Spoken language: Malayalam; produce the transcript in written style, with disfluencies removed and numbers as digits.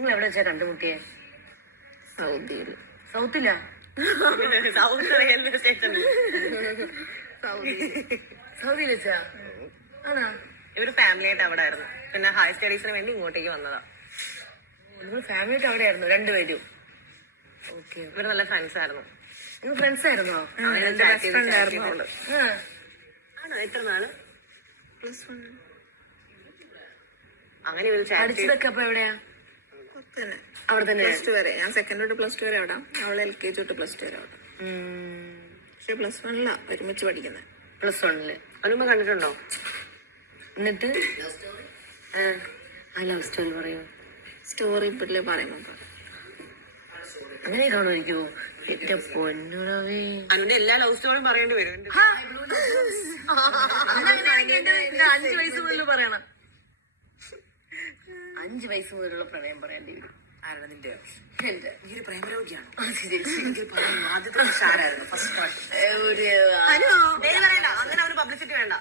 നിങ്ങൾ എവിടെ വെച്ചാ കണ്ടുമുട്ടിയെ? സൗദിയിൽ. സൗത്തിലാ? South railway station. സൗദിയിൽ വെച്ചാ? ആണോ? ഇവര് ഫാമിലി ആയിട്ട് അവിടെ ആയിരുന്നു. പിന്നെ ഹയർ സ്റ്റഡീസിന് വേണ്ടി ഇങ്ങോട്ടേക്ക് വന്നതാ. നിങ്ങൾ ഫാമിലി ആയിട്ട് അവിടെ ആയിരുന്നു രണ്ടുപേരും? ഓക്കെ. ഇവര് നല്ല ഫ്രണ്ട്സ് ആയിരുന്നു. നിങ്ങൾ ഫ്രണ്ട്സ് ആയിരുന്നോ? ആണോ? എത്ര നാള്? +1. അങ്ങനെ ഇവര് chat ചെയ്തു. പഠിച്ചതൊക്കെ അപ്പൊ എവിടെയാ? തന്നെ അവിടെ തന്നെ? +2 വരെ. ഞാൻ സെക്കൻഡ് തൊട്ട് +2 വരെ അവിടെ. അവളെ LKG തൊട്ട് +2 വരെ അവിടെ. പക്ഷെ +1 ഒരുമിച്ച് പഠിക്കുന്നത്. +1 അനുമ കണ്ടിട്ടുണ്ടോ? എന്നിട്ട് ആ ലവ് സ്റ്റോറി പറയൂ. സ്റ്റോറി ഇപ്പല്ലേ പറയുമ്പോ അങ്ങനെ കാണുമായിരിക്കുമോ? എന്റെ പൊന്നുറവേ, അനുവിന്റെ എല്ലാ ലവ് സ്റ്റോറിയും പറയേണ്ടി വരും. 5 വയസ്സ് മുതൽ പറയണം. 5 വയസ്സ് മുതലുള്ള പ്രണയം പറയേണ്ടി വരും. ആരാണ് നിന്റെ? എന്റെ നീ ഒരു പ്രേമരോഗിയാണോ? ആദ്യത്തെ ആരായിരുന്നു ഫസ്റ്റ് പാർട്ട്? ഒരു അങ്ങനെ ഒരു പബ്ലിസിറ്റി വേണ്ട.